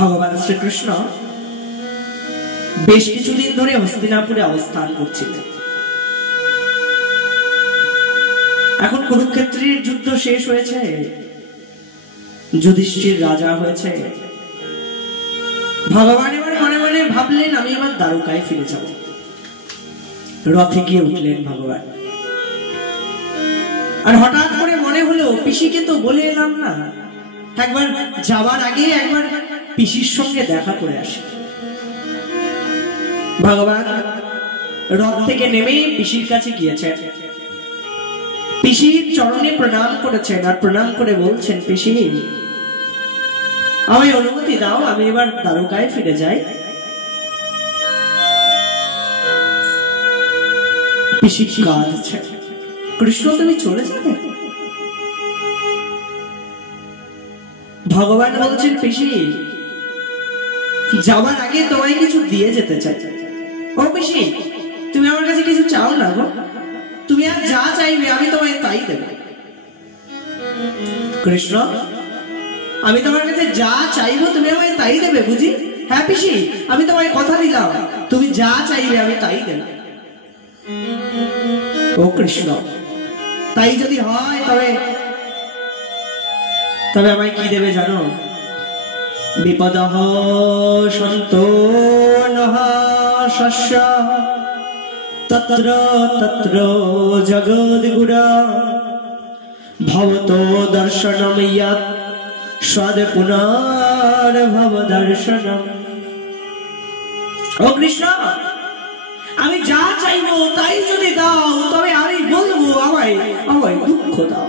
ভগবান শ্রীকৃষ্ণ বেশ কিছুদিন ধরে হস্তিনাপুরে অবস্থান করছিলেন। এখন কুরুক্ষেত্রের যুদ্ধ শেষ হয়েছে, যুধিষ্ঠির রাজা হয়েছে। ভগবান এবার মনে মনে ভাবলেন আমি এবার দ্বারকায় ফিরে যাব। রথে গিয়ে উঠলেন ভগবান। আর হঠাৎ করে মনে হলো পিসিকে তো বলে এলাম না, একবার যাবার আগে একবার পিসির সঙ্গে দেখা করে আসে। ভগবান রথ থেকে নেমে পিসির কাছে গিয়েছেন, পিসির চরণে প্রণাম করেছেন আর প্রণাম করে বলছেন, পিসি আমায় অনুমতি দাও, আমি এবার দ্বারকায় ফিরে যাই। পিসি কাঁদছে, কৃষ্ণ তুমি চলে যাবে? ভগবান বলছেন, পিসি যাবার আগে তোমায় কিছু দিয়ে যেতে চাই। ও পিসি তুমি আমার কাছে কিছু চাও না গো, তুমি আর যা চাইবে আমি তোমায় তাই দেব। কৃষ্ণ আমি তোমার কাছে যা চাইবো তুমি আমায় তাই দেবে বুঝি? হ্যাঁ পিসি আমি তোমায় কথা দিলাম, তুমি যা চাইবে আমি তাই দেব। ও কৃষ্ণ তাই যদি হয় তবে আমায় কি দেবে জানো? বিপদঃ সন্তো নঃ শস্য তত্র তত্র জগদ্গুরু ভবতো দর্শনম ইয়াৎ স্বাদ পুনর্ভব দর্শনম। ও কৃষ্ণ আমি যা চাইবো তাই যদি দাও তবে আমি বলবো আমায় দুঃখ দাও।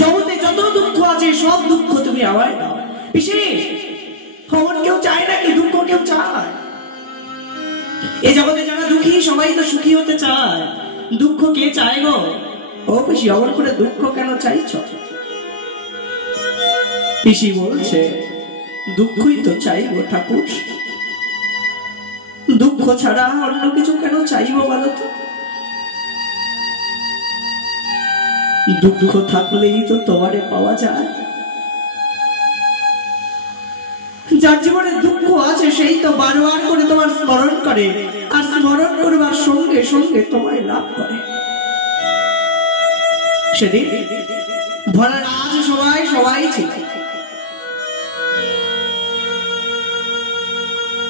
জগতে যত দুঃখ আছে সব দুঃখ তুমি আমায় দাও। পিসি খবর কেউ চায় নাকি? দুঃখ কেউ চায়? এই জগতে যারা দুঃখী সবাই তো সুখী হতে চায়, দুঃখ কে চায় গো? ও পিসি অমন করে দুঃখ কেন চাইছ? পিসি বলছে দুঃখই তো চাইবো ঠাকুর, দুঃখ ছাড়া অন্য কিছু কেন চাইবো বলো তো? দুঃখ থাকলেই তো তোমারে পাওয়া যায়। যার জীবনে দুঃখ আছে সেই তো বারবার করে তোমার স্মরণ করে, আর স্মরণ করবার সঙ্গে সঙ্গে তোমায় লাভ করে। সেদিন ভোলার আজ সবাই ছিল,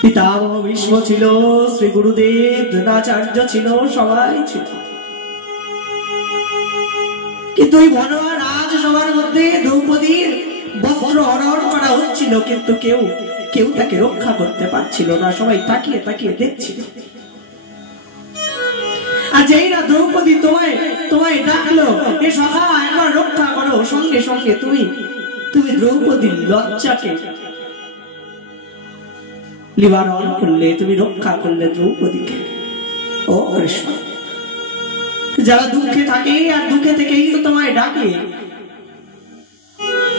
পিতামহ ভীষ্ম ছিল, শ্রী গুরুদেব দ্রোণাচার্য ছিল, সবাই ছিল। কিন্তু ওই ভনোয়ার আজ সবার মধ্যে দ্রৌপদীর বস্ত্র হরণ করা হচ্ছিল, কিন্তু কেউ তাকে রক্ষা করতে পারছিল না, সবাই তাকিয়ে তাকিয়ে দেখছিল। আর যেই না দ্রৌপদী তোমায় ডাকলো এ সখা একবার রক্ষা করো, সঙ্গে সঙ্গে তুমি দ্রৌপদীর লজ্জাকে নিবারণ করলে, তুমি রক্ষা করলে দ্রৌপদীকে। ও কৃষ্ণ যারা দুঃখে থাকে আর দুঃখে থেকেই তো তোমায় ডাকে,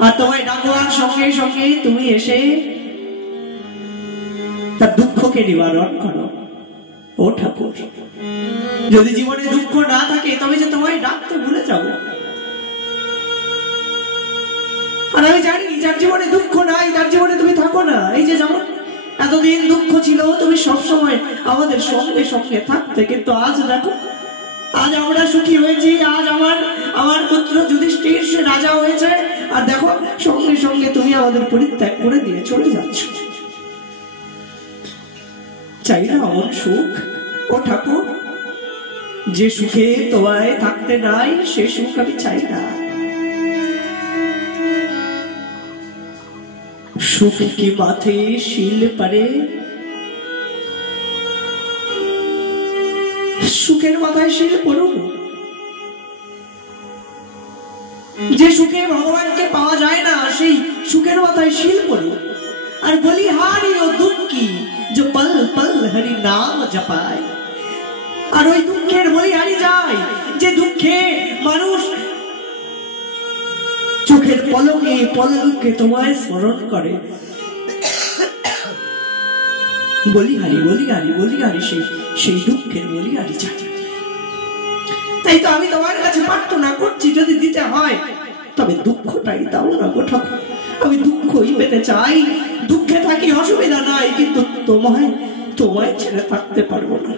আর তোমায় ডাকবার সঙ্গে সঙ্গে তুমি এসে তার দুঃখকে নিবারণ করো। ও ঠাকুর যদি জীবনে দুঃখ না থাকে তবে যে তোমায় ডাকতে ভুলে যাব। আর আমি জানি যার জীবনে দুঃখ নাই তার জীবনে তুমি থাকো না। এই যে যেমন এতদিন দুঃখ ছিল তুমি সবসময় আমাদের সঙ্গে সঙ্গে থাকতে, কিন্তু আজ দেখো আজ আমরা সুখী হয়েছি, আজ আমার পুত্র যুধিষ্ঠির সে রাজা হয়েছে, আর দেখো সঙ্গে সঙ্গে তুমি আমাদের পরিত্যাগ করে দিয়ে চলে যাচ্ছ। চাই না অমন সুখ? ও ঠাকুর যে সুখে তোমায় থাকতে নাই সে সুখ আমি চাই না। সুখ কি মাথে শিল পারে? সুখের মাথায় শিল পড়ুন। যে সুখে ভগবানকে পাওয়া যায় না সেই সুখের মাথায় শিল পড়ুন। আর বলিহারি ও দুঃখী যে পল পল হরি নাম জপায়। আর ওই দুঃখের বলিহারি যায় যে দুঃখে মানুষ চোখের পলকে পলকে তোমায় স্মরণ করে। বলিহারি বলিহারি বলিহারি সেই দুঃখের বলিহারি যায়। তাই তো আমি তোমার কাছে প্রার্থনা করছি যদি দিতে হয় তবে দুঃখটাই দাও না গো ঠাকুর। আমি দুঃখই পেতে চাই, দুঃখে থাকি কিন্তু তোমায় তোমায় ছেড়ে থাকতে পারবো না।